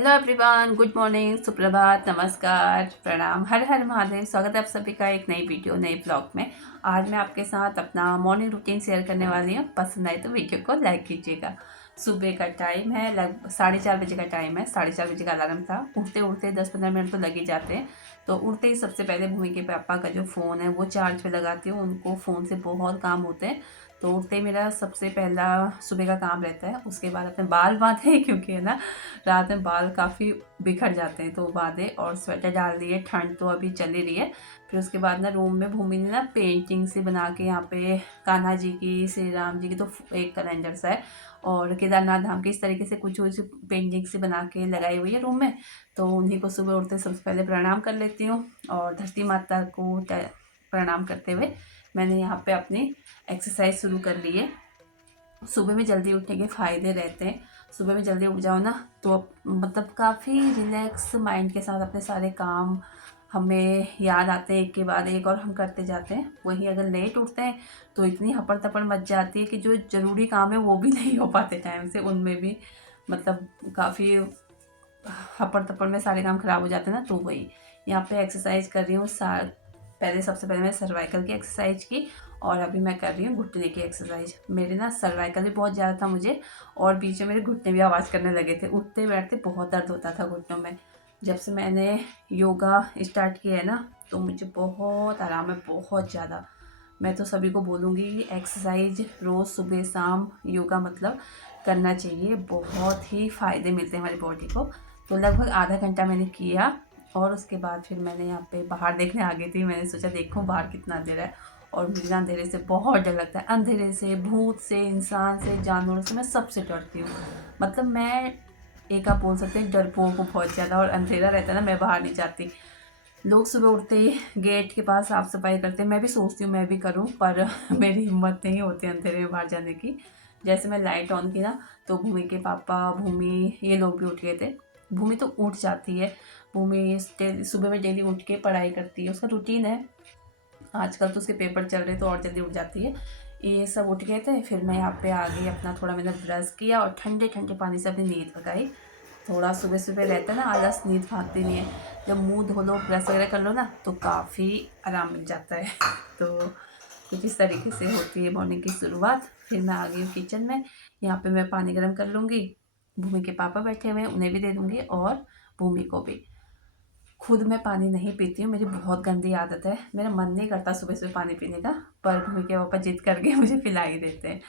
Hello everyone, good morning, सुप्रभात, नमस्कार, प्रणाम, हर हर महादेव। स्वागत है आप सभी का एक नई वीडियो, नए ब्लॉग में। आज मैं आपके साथ अपना मॉर्निंग रूटीन शेयर करने वाली हूँ। पसंद आए तो वीडियो को लाइक कीजिएगा। सुबह का टाइम है, लगभग 4:30 बजे का टाइम है। 4:30 बजे का अलार्म था। उठते उठते 10-15 मिनट तो लग ही जाते हैं। तो उठते ही सबसे पहले भूमि के पापा का जो फ़ोन है वो चार्ज पे लगाती हूँ। उनको फ़ोन से बहुत काम होते हैं, तो उठते ही मेरा सबसे पहला सुबह का काम रहता है। उसके बाद अपने बाल बांधे क्योंकि है ना, रात में बाल काफ़ी बिखर जाते हैं, तो वो बांधे और स्वेटर डाल दिए। ठंड तो अभी चल ही रही है। फिर उसके बाद ना रूम में भूमि ने ना पेंटिंग से बना के यहाँ पे कान्हा जी की, श्री राम जी की, तो एक कैलेंडर सा है और केदारनाथ धाम की, इस तरीके से कुछ कुछ पेंटिंग से बना के लगाई हुई है रूम में। तो उन्हीं को सुबह उठते सबसे पहले प्रणाम कर लेती हूँ और धरती माता को प्रणाम करते हुए मैंने यहाँ पे अपनी एक्सरसाइज शुरू कर ली है। सुबह में जल्दी उठने के फ़ायदे रहते हैं। सुबह में जल्दी उठ जाओ ना, तो मतलब काफ़ी रिलैक्स माइंड के साथ अपने सारे काम हमें याद आते हैं एक के बाद एक, और हम करते जाते हैं। वहीं अगर लेट उठते हैं तो इतनी हपड़ तपड़ मच जाती है कि जो ज़रूरी काम है वो भी नहीं हो पाते टाइम से। उनमें भी मतलब काफ़ी हपड़ तपड़ में सारे काम खराब हो जाते हैं ना। तो वही यहाँ पे एक्सरसाइज कर रही हूँ। पहले सबसे पहले मैं सर्वाइकल की एक्सरसाइज की और अभी मैं कर रही हूँ घुटने की एक्सरसाइज। मेरे ना सर्वाइकल भी बहुत ज़्यादा था मुझे, और बीच में मेरे घुटने भी आवाज़ करने लगे थे। उठते बैठते बहुत दर्द होता था घुटनों में। जब से मैंने योगा स्टार्ट किया है ना, तो मुझे बहुत आराम है, बहुत ज़्यादा। मैं तो सभी को बोलूँगी कि एक्सरसाइज रोज़ सुबह शाम योगा मतलब करना चाहिए। बहुत ही फ़ायदे मिलते हैं हमारी बॉडी को। तो लगभग आधा घंटा मैंने किया और उसके बाद फिर मैंने यहाँ पे बाहर देखने आ गई थी। मैंने सोचा देखूँ बाहर कितना अंधेरा है, और मुझे ना अंधेरे से बहुत डर लगता है। अंधेरे से, भूत से, इंसान से, जानवरों से मैं सबसे डरती हूँ। मतलब मैं एक आप बोल सकते हैं डरपोक हूँ बहुत ज़्यादा, और अंधेरा रहता है ना, मैं बाहर नहीं जाती। लोग सुबह उठते ही गेट के पास साफ सफाई करते हैं, मैं भी सोचती हूँ मैं भी करूँ, पर मेरी हिम्मत नहीं होती अंधेरे में बाहर जाने की। जैसे मैं लाइट ऑन की ना, तो भूमि के पापा, भूमि, ये लोग भी उठ गए थे। भूमि तो उठ जाती है। भूमि सुबह में डेली उठ के पढ़ाई करती है, उसका रूटीन है। आजकल तो उसके पेपर चल रहे तो और जल्दी उठ जाती है। ये सब उठ गए थे, फिर मैं यहाँ पे आ गई। अपना थोड़ा मैंने ब्रश किया और ठंडे ठंडे पानी से अपनी नींद लगाई। थोड़ा सुबह सुबह रहता है ना आलस, नींद भागती नहीं है। जब मुंह धो लो, ब्रश वगैरह कर लो ना, तो काफ़ी आराम मिल जाता है। तो कुछ इस तरीके से होती है मॉर्निंग की शुरुआत। फिर मैं आ गई हूँ किचन में। यहाँ पे मैं पानी गर्म कर लूँगी। भूमि के पापा बैठे हुए हैं, उन्हें भी दे दूँगी और भूमि को भी। खुद मैं पानी नहीं पीती हूँ, मेरी बहुत गंदी आदत है। मेरा मन नहीं करता सुबह सुबह पानी पीने का, पर भूमि के पापा जिद करके मुझे पिला ही देते हैं।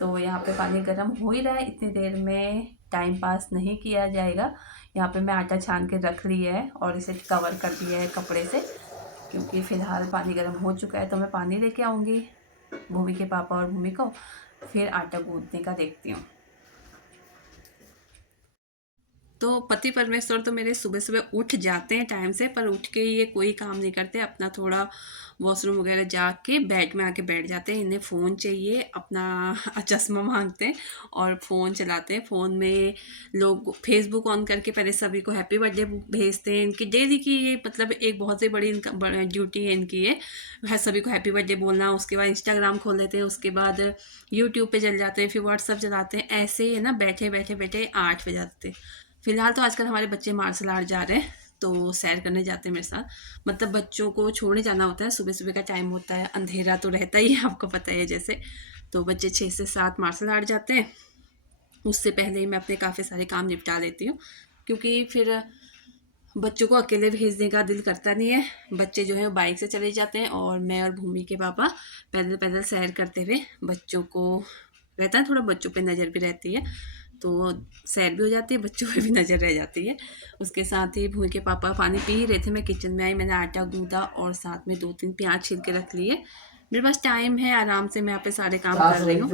तो यहाँ पे पानी गर्म हो ही रहा है, इतनी देर में टाइम पास नहीं किया जाएगा। यहाँ पे मैं आटा छान के रख लिया है और इसे कवर कर दिया है कपड़े से, क्योंकि फ़िलहाल पानी गर्म हो चुका है। तो मैं पानी लेके आऊँगी भूमि के पापा और भूमि को, फिर आटा गूँथने का देखती हूँ। तो पति परमेश्वर तो मेरे सुबह सुबह उठ जाते हैं टाइम से, पर उठ के ये कोई काम नहीं करते। अपना थोड़ा वॉशरूम वगैरह जाके बेड में आके बैठ जाते हैं। इन्हें फ़ोन चाहिए, अपना चश्मा मांगते हैं और फ़ोन चलाते हैं। फ़ोन में लोग फेसबुक ऑन करके पहले सभी को हैप्पी बर्थडे भेजते हैं। इनकी डेली की ये मतलब एक बहुत ही बड़ी इनका ड्यूटी है इनकी ये, है सभी को हैप्पी बर्थडे बोलना। उसके बाद इंस्टाग्राम खोल लेते हैं, उसके बाद यूट्यूब पे चल जाते हैं, फिर व्हाट्सअप चलाते हैं। ऐसे ही है ना, बैठे बैठे बैठे 8 बज जाते हैं। फिलहाल तो आजकल हमारे बच्चे मार्शल आर्ट जा रहे हैं, तो सैर करने जाते हैं मेरे साथ। मतलब बच्चों को छोड़ने जाना होता है, सुबह सुबह का टाइम होता है, अंधेरा तो रहता ही है, आपको पता ही है जैसे। तो बच्चे 6 से 7 मार्शल आर्ट जाते हैं। उससे पहले ही मैं अपने काफ़ी सारे काम निपटा लेती हूँ, क्योंकि फिर बच्चों को अकेले भेजने का दिल करता नहीं है। बच्चे जो हैं वो बाइक से चले जाते हैं और मैं और भूमि के पापा पैदल पैदल सैर करते हुए, बच्चों को रहता है थोड़ा, बच्चों पे नज़र भी रहती है, तो सैर भी हो जाती है, बच्चों पे भी नज़र रह जाती है। उसके साथ ही भूमि के पापा पानी पी ही रहे थे, मैं किचन में आई, मैंने आटा गूँदा और साथ में 2-3 प्याज छील के रख लिए। मेरे पास टाइम है, आराम से मैं यहाँ पे सारे काम कर रही हूँ।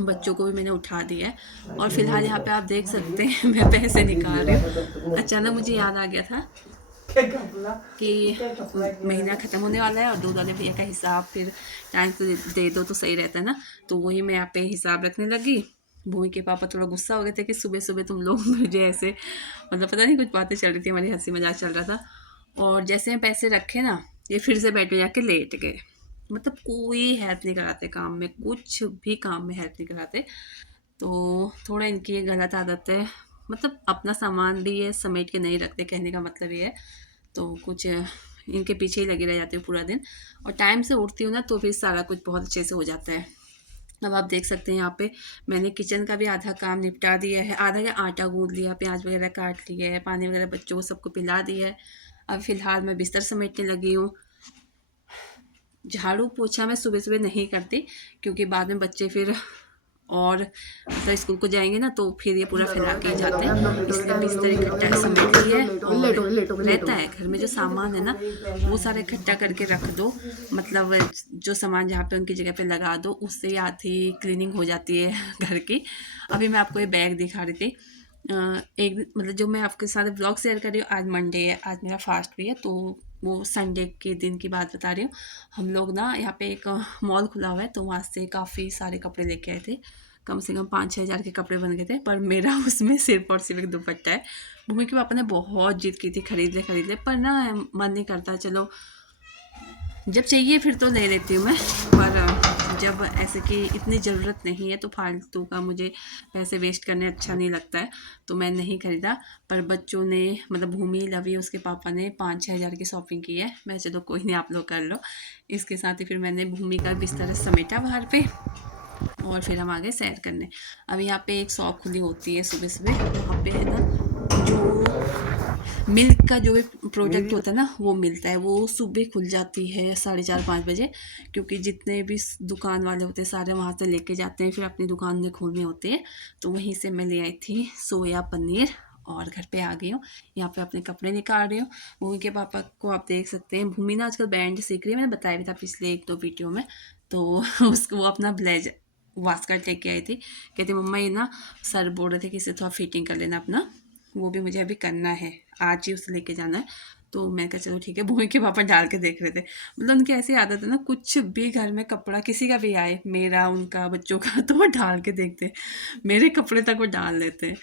बच्चों को भी मैंने उठा दिया है और फिलहाल यहाँ पे आप देख सकते हैं मैं पैसे निकाल रही हूँ। अचानक मुझे याद आ गया था कि महीना ख़त्म होने वाला है और दूध वाले भैया का हिसाब फिर टाइम से दे दो तो सही रहता है ना। तो वही मैं यहाँ पे हिसाब रखने लगी। भूमि के पापा थोड़ा गुस्सा हो गए थे कि सुबह सुबह तुम लोग मुझे ऐसे, मतलब पता नहीं कुछ बातें चल रही थी, हमारी हंसी मजाक चल रहा था। और जैसे मैं पैसे रखे ना, ये फिर से बेड में जाके लेट गए। मतलब कोई हेल्प नहीं कराते काम में, कुछ भी काम में हेल्प नहीं कराते। तो थोड़ा इनकी ये गलत आदत है। मतलब अपना सामान भी ये समेट के नहीं रखते, कहने का मतलब ये है। तो कुछ इनके पीछे ही लगी रह जाती हूँ पूरा दिन, और टाइम से उठती हूँ ना तो फिर सारा कुछ बहुत अच्छे से हो जाता है। अब आप देख सकते हैं यहाँ पे मैंने किचन का भी आधा काम निपटा दिया है, आधा का आटा गूँध लिया, प्याज वगैरह काट लिया है, पानी वगैरह बच्चों को सबको पिला दिया है। अब फ़िलहाल मैं बिस्तर समेटने लगी हूँ। झाड़ू पोछा मैं सुबह सुबह नहीं करती, क्योंकि बाद में बच्चे फिर और मतलब स्कूल को जाएंगे ना तो फिर ये पूरा फैला के ही जाते हैं, इसलिए बिस्तर इकट्ठा समेट लिया है। और रहता है घर में जो सामान है ना वो सारा इकट्ठा करके रख दो, मतलब जो सामान जहाँ पे उनकी जगह पे लगा दो, उससे ही आधी क्लीनिंग हो जाती है घर की। अभी मैं आपको ये बैग दिखा रही थी, एक मतलब जो मैं आपके साथ ब्लॉग शेयर कर रही हूँ, आज मंडे है, आज मेरा फास्ट भी है, तो वो संडे के दिन की बात बता रही हूँ। हम लोग ना यहाँ पे एक मॉल खुला हुआ है, तो वहाँ से काफ़ी सारे कपड़े लेके आए थे। कम से कम 5-6 हज़ार के कपड़े बन गए थे, पर मेरा उसमें सिर्फ और सिर्फ एक दुपट्टा है। भूमि के पापा ने बहुत जिद की थी खरीद ले, पर ना मन नहीं करता। चलो जब चाहिए फिर तो ले लेती हूँ मैं, पर जब ऐसे कि इतनी ज़रूरत नहीं है तो फालतू का मुझे पैसे वेस्ट करने अच्छा नहीं लगता है, तो मैं नहीं ख़रीदा। पर बच्चों ने मतलब भूमि, लवी, उसके पापा ने 5-6 हज़ार की शॉपिंग की है। मैं चलो कोई नहीं, आप लोग कर लो। इसके साथ ही फिर मैंने भूमि का बिस्तर समेटा बाहर पे, और फिर हम आगे सैर करने। अब यहाँ पे एक शॉप खुली होती है सुबह सुबह, वहाँ पे है ना जो मिल्क का जो भी प्रोडक्ट होता है ना वो मिलता है। वो सुबह खुल जाती है 4:30-5 बजे, क्योंकि जितने भी दुकान वाले होते हैं सारे वहाँ से लेके जाते हैं, फिर अपनी दुकान में खोलने होते हैं। तो वहीं से मैं ले आई थी सोया पनीर, और घर पे आ गई हूँ। यहाँ पे अपने कपड़े निकाल रही हूँ। भूमि के पापा को आप देख सकते हैं, भूमि ना आजकल बैंड सीख रही है, मैंने बताया भी था पिछले 1-2 वीडियो में। तो उसको वो अपना ब्लेजर वास्कट लेके आई थी, कहती मम्मा ये ना सर बोल रहे थे कि इसे थोड़ा फिटिंग कर लेना अपना, वो भी मुझे अभी करना है, आज ही उसे लेके जाना है। तो मैं कहा चलो ठीक है। भूमि के पापा डाल के देख रहे थे, मतलब उनकी ऐसी आदत है ना, कुछ भी घर में कपड़ा किसी का भी आए, मेरा, उनका, बच्चों का, तो वो डाल के देखते हैं। मेरे कपड़े तक वो डाल लेते हैं,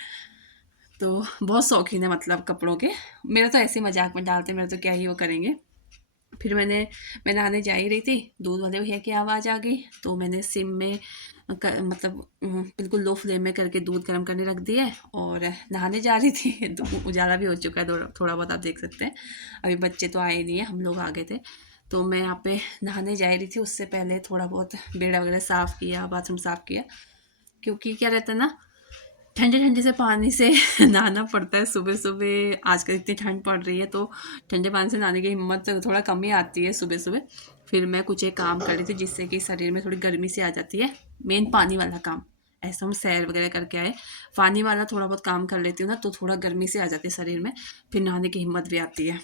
तो बहुत शौकीन है मतलब कपड़ों के। मेरा तो ऐसे ही मजाक में डालते हैं, मेरा तो क्या ही वो करेंगे। फिर मैं नहाने जा ही रही थी, दूध वाले भैया की आवाज़ आ गई, तो मैंने सिम में मतलब बिल्कुल लो फ्लेम में करके दूध गर्म करने रख दिया है, और नहाने जा रही थी। उजाला भी हो चुका है थोड़ा बहुत, आप देख सकते हैं। अभी बच्चे तो आए नहीं है, हम लोग आ गए थे। तो मैं यहाँ पे नहाने जा रही थी, उससे पहले थोड़ा बहुत बेड़ा वगैरह साफ़ किया, बाथरूम साफ़ किया, क्योंकि क्या रहता है ना, ठंडे ठंडे से पानी से नहाना पड़ता है सुबह सुबह। आजकल इतनी ठंड पड़ रही है तो ठंडे पानी से नहाने की हिम्मत थोड़ा कम ही आती है सुबह सुबह। फिर मैं कुछ एक काम कर रही थी जिससे कि शरीर में थोड़ी गर्मी सी आ जाती है, मेन पानी वाला काम। ऐसा हम सैर वगैरह करके आए, पानी वाला थोड़ा बहुत काम कर लेती हूँ ना तो थोड़ा गर्मी से आ जाती है शरीर में, फिर नहाने की हिम्मत भी आती है।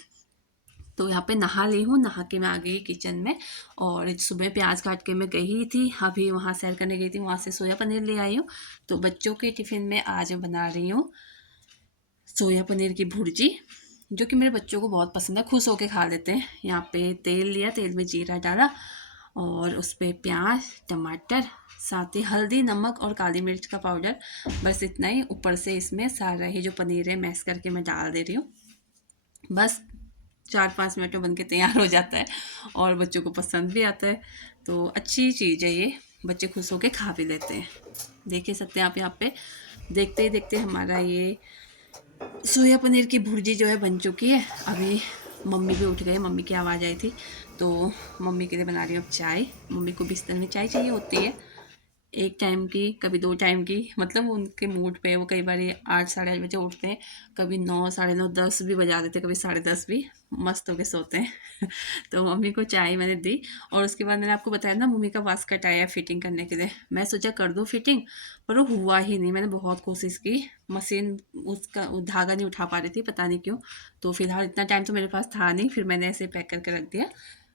तो यहाँ पे नहा ली हूँ, नहा के मैं आ गई किचन में, और सुबह प्याज काट के मैं गई ही थी, अभी वहाँ सैर करने गई थी, वहाँ से सोया पनीर ले आई हूँ। तो बच्चों के टिफ़िन में आज मैं बना रही हूँ सोया पनीर की भुर्जी, जो कि मेरे बच्चों को बहुत पसंद है, खुश होके खा लेते हैं। यहाँ पे तेल लिया, तेल में जीरा डाला, और उस पर प्याज, टमाटर, साथ ही हल्दी, नमक और काली मिर्च का पाउडर, बस इतना ही। ऊपर से इसमें सारा ही जो पनीर है मैश करके मैं डाल दे रही हूँ। बस 4-5 मिनट में बन के तैयार हो जाता है, और बच्चों को पसंद भी आता है। तो अच्छी चीज़ है ये, बच्चे खुश होके खा भी लेते हैं। देख ही सकते हैं आप यहाँ पे, देखते ही देखते हमारा ये सोया पनीर की भुर्जी जो है बन चुकी है। अभी मम्मी भी उठ गए, मम्मी की आवाज़ आई थी, तो मम्मी के लिए बना रही हूँ अब चाय। मम्मी को बिस्तर में चाय चाहिए होती है, एक टाइम की, कभी 2 टाइम की, मतलब उनके मूड पे। वो कई बार 8-8:30 बजे उठते हैं, कभी 9, साढ़े 9, 10 भी बजा देते हैं, कभी 10:30 भी, मस्त होके सोते हैं। तो मम्मी को चाय मैंने दी, और उसके बाद मैंने आपको बताया ना मम्मी का वास्कट आया फिटिंग करने के लिए। मैं सोचा कर दूँ फिटिंग, पर वो हुआ ही नहीं। मैंने बहुत कोशिश की, मशीन उसका वो धागा नहीं उठा पा रही थी, पता नहीं क्यों। तो फिलहाल इतना टाइम तो मेरे पास था नहीं, फिर मैंने ऐसे पैक करके रख दिया।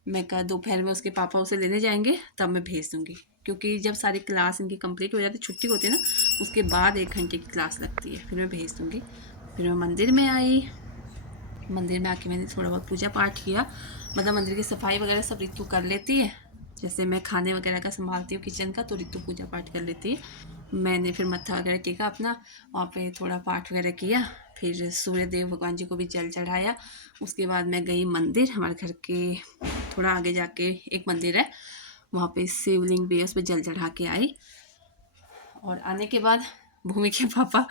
मैं कहा दोपहर में उसके पापा उसे लेने जाएंगे तब मैं भेज दूँगी, क्योंकि जब सारी क्लास इनकी कंप्लीट हो जाती, छुट्टी होती है ना, उसके बाद 1 घंटे की क्लास लगती है, फिर मैं भेज दूँगी। फिर मैं मंदिर में आई, मंदिर में आके मैंने थोड़ा बहुत पूजा पाठ किया, मतलब मंदिर की सफाई वगैरह सब ऋतु कर लेती है। जैसे मैं खाने वगैरह का संभालती हूँ किचन का, तो ऋतु पूजा पाठ कर लेती है। मैंने फिर मत्था वगैरह टेका अपना, वहाँ पे थोड़ा पाठ वगैरह किया, फिर सूर्य देव भगवान जी को भी जल चढ़ाया। उसके बाद मैं गई मंदिर, हमारे घर के थोड़ा आगे जाके एक मंदिर है, वहाँ पे शिवलिंग भी है, उस पर जल चढ़ा के आई। और आने के बाद भूमि के पापा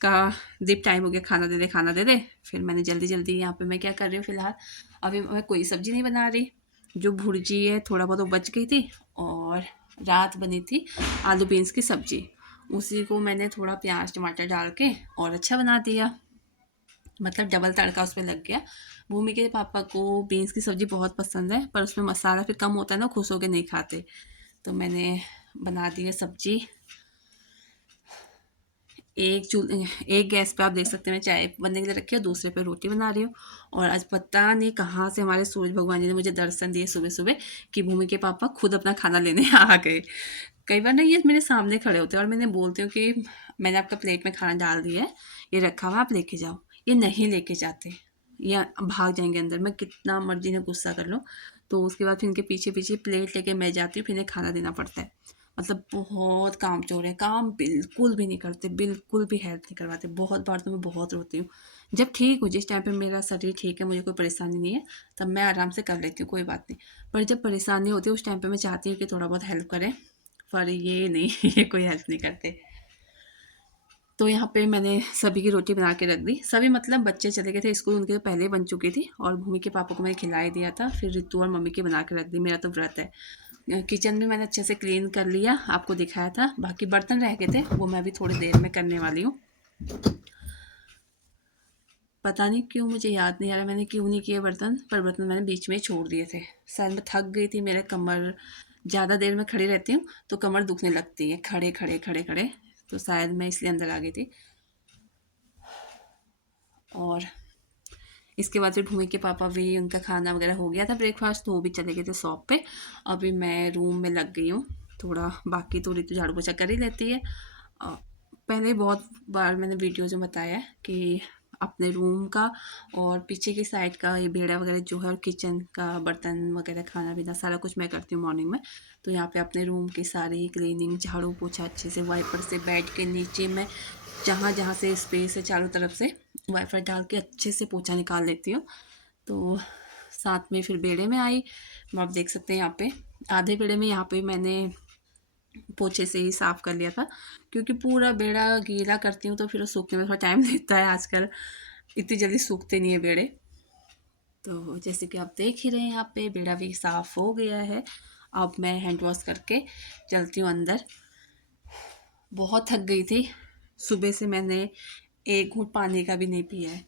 का दीप टाइम हो गया, खाना दे दे खाना दे दे। फिर मैंने जल्दी जल्दी यहाँ पे मैं क्या कर रही हूँ फ़िलहाल, अभी मैं कोई सब्ज़ी नहीं बना रही। जो भुर्जी है थोड़ा बहुत वो बच गई थी, और रात बनी थी आलू बीन्स की सब्ज़ी, उसी को मैंने थोड़ा प्याज टमाटर डाल के और अच्छा बना दिया, मतलब डबल तड़का उस पर लग गया। भूमि के पापा को बीन्स की सब्ज़ी बहुत पसंद है, पर उसमें मसाला फिर कम होता है ना, खुश होकर नहीं खाते। तो मैंने बना दी है सब्ज़ी। एक गैस पे आप देख सकते हैं मैं चाय बनने के लिए रखी है, दूसरे पे रोटी बना रही हूँ। और आज पता नहीं कहाँ से हमारे सूरज भगवान जी ने मुझे दर्शन दिए सुबह सुबह कि भूमि के पापा खुद अपना खाना लेने आ गए। कई बार ना ये मेरे सामने खड़े होते हैं और मैंने बोलती हूँ कि मैंने आपका प्लेट में खाना डाल दिया है, ये रखा हुआ आप लेके जाओ। ये नहीं लेके जाते, या भाग जाएंगे अंदर, मैं कितना मर्जी ने गुस्सा कर लूँ। तो उसके बाद फिर इनके पीछे पीछे प्लेट लेके मैं जाती हूँ, फिर इन्हें खाना देना पड़ता है। मतलब बहुत कामचोर है, काम बिल्कुल भी नहीं करते, बिल्कुल भी हेल्प नहीं करवाते। बहुत बार तो मैं बहुत रोती हूँ। जब ठीक हूँ, जिस टाइम पे मेरा शरीर ठीक है, मुझे कोई परेशानी नहीं है, तब मैं आराम से कर लेती हूँ, कोई बात नहीं। पर जब परेशानी होती है उस टाइम पे मैं चाहती हूँ कि थोड़ा बहुत हेल्प करें, पर ये नहीं ये कोई हेल्प नहीं करते। तो यहाँ पे मैंने सभी की रोटी बना के रख दी। सभी मतलब बच्चे चले गए थे स्कूल, उनके तो पहले ही बन चुकी थी, और भूमि के पापा को मैंने खिला ही दिया था। फिर रितु और मम्मी की बना के रख दी, मेरा तो व्रत है। किचन भी मैंने अच्छे से क्लीन कर लिया, आपको दिखाया था। बाकी बर्तन रह गए थे, वो मैं अभी थोड़ी देर में करने वाली हूँ। पता नहीं क्यों मुझे याद नहीं आ रहा मैंने क्यों नहीं किए बर्तन, पर बर्तन मैंने बीच में ही छोड़ दिए थे। शायद मैं थक गई थी, मेरे कमर ज़्यादा देर में खड़ी रहती हूँ तो कमर दुखने लगती है, खड़े खड़े खड़े खड़े, तो शायद मैं इसलिए अंदर आ गई थी। और इसके बाद फिर भूमि के पापा भी, उनका खाना वगैरह हो गया था ब्रेकफास्ट, तो वो भी चले गए थे शॉप पे। अभी मैं रूम में लग गई हूँ थोड़ा, बाकी तो ऋतु झाड़ू पोछा कर ही लेती है। पहले बहुत बार मैंने वीडियोज में बताया है कि अपने रूम का और पीछे की साइड का ये बेड़ा वगैरह जो है, और किचन का बर्तन वगैरह खाना पीना सारा कुछ मैं करती हूँ मॉर्निंग में। तो यहाँ पे अपने रूम की सारी क्लीनिंग, झाड़ू पोछा अच्छे से वाइपर से बेड के नीचे में जहाँ जहाँ से स्पेस है चारों तरफ से वाइपर डाल के अच्छे से पोछा निकाल लेती हूँ। तो साथ में फिर बेड़े में आई, आप देख सकते हैं यहाँ पे आधे बेड़े में यहाँ पे मैंने पोछे से ही साफ़ कर लिया था, क्योंकि पूरा बेड़ा गीला करती हूँ तो फिर वो सूखने में थोड़ा टाइम लेता है। आजकल इतनी जल्दी सूखते नहीं है बेड़े। तो जैसे कि आप देख ही रहे हैं यहाँ पे बेड़ा भी साफ़ हो गया है। अब मैं हैंड वॉश करके चलती हूँ अंदर। बहुत थक गई थी, सुबह से मैंने एक घूंट पानी का भी नहीं पिया है।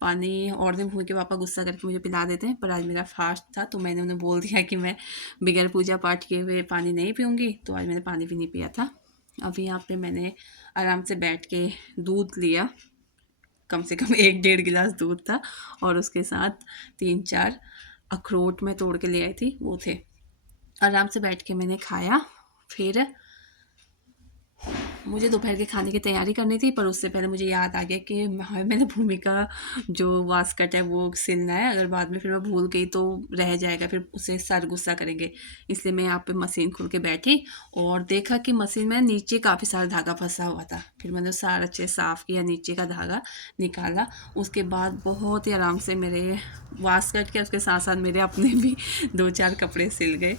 पानी और दिन भूमि के पापा गुस्सा करके मुझे पिला देते हैं, पर आज मेरा फास्ट था तो मैंने उन्हें बोल दिया कि मैं बगैर पूजा पाठ किए हुए पानी नहीं पीऊँगी, तो आज मैंने पानी भी नहीं पिया था। अभी यहाँ पे मैंने आराम से बैठ के दूध लिया, कम से कम 1-1.5 गिलास दूध था, और उसके साथ 3-4 अखरोट मैं तोड़ के ले आई थी, वो थे। आराम से बैठ के मैंने खाया। फिर मुझे दोपहर के खाने की तैयारी करनी थी, पर उससे पहले मुझे याद आ गया कि मैंने भूमि का जो वास्कट है वो सिलना है। अगर बाद में फिर मैं भूल गई तो रह जाएगा, फिर उससे सर गुस्सा करेंगे। इसलिए मैं यहाँ पे मशीन खोल के बैठी और देखा कि मशीन में नीचे काफ़ी सारा धागा फंसा हुआ था। फिर मैंने सारा अच्छे साफ़ किया, नीचे का धागा निकाला। उसके बाद बहुत ही आराम से मेरे वास्कट के उसके साथ साथ मेरे अपने भी 2-4 कपड़े सिल गए।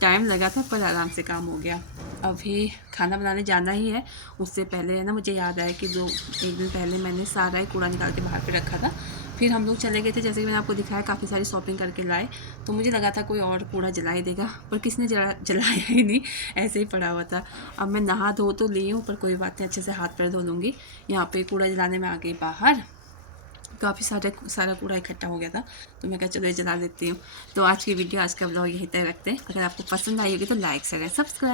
टाइम लगा था पर आराम से काम हो गया। अभी खाना बनाने जाना ही है, उससे पहले है ना मुझे याद आया कि एक दिन पहले मैंने सारा ही कूड़ा निकाल के बाहर पे रखा था। फिर हम लोग चले गए थे, जैसे कि मैंने आपको दिखाया, काफ़ी सारी शॉपिंग करके लाए। तो मुझे लगा था कोई और कूड़ा जला ही देगा, पर किसने जलाया ही नहीं, ऐसे ही पड़ा हुआ था। अब मैं नहा धो तो ली हूँ, पर कोई बात नहीं, अच्छे से हाथ पैर धो लूँगी। यहाँ पे कूड़ा जलाने में आ गई बाहर, काफ़ी सारा कूड़ा इकट्ठा हो गया था, तो मैं कहा चलो ये जला देती हूँ। तो आज की वीडियो, आज का ब्लॉग यहीं तक रखते हैं। अगर आपको पसंद आई होगी तो लाइक शेयर सब्सक्राइब।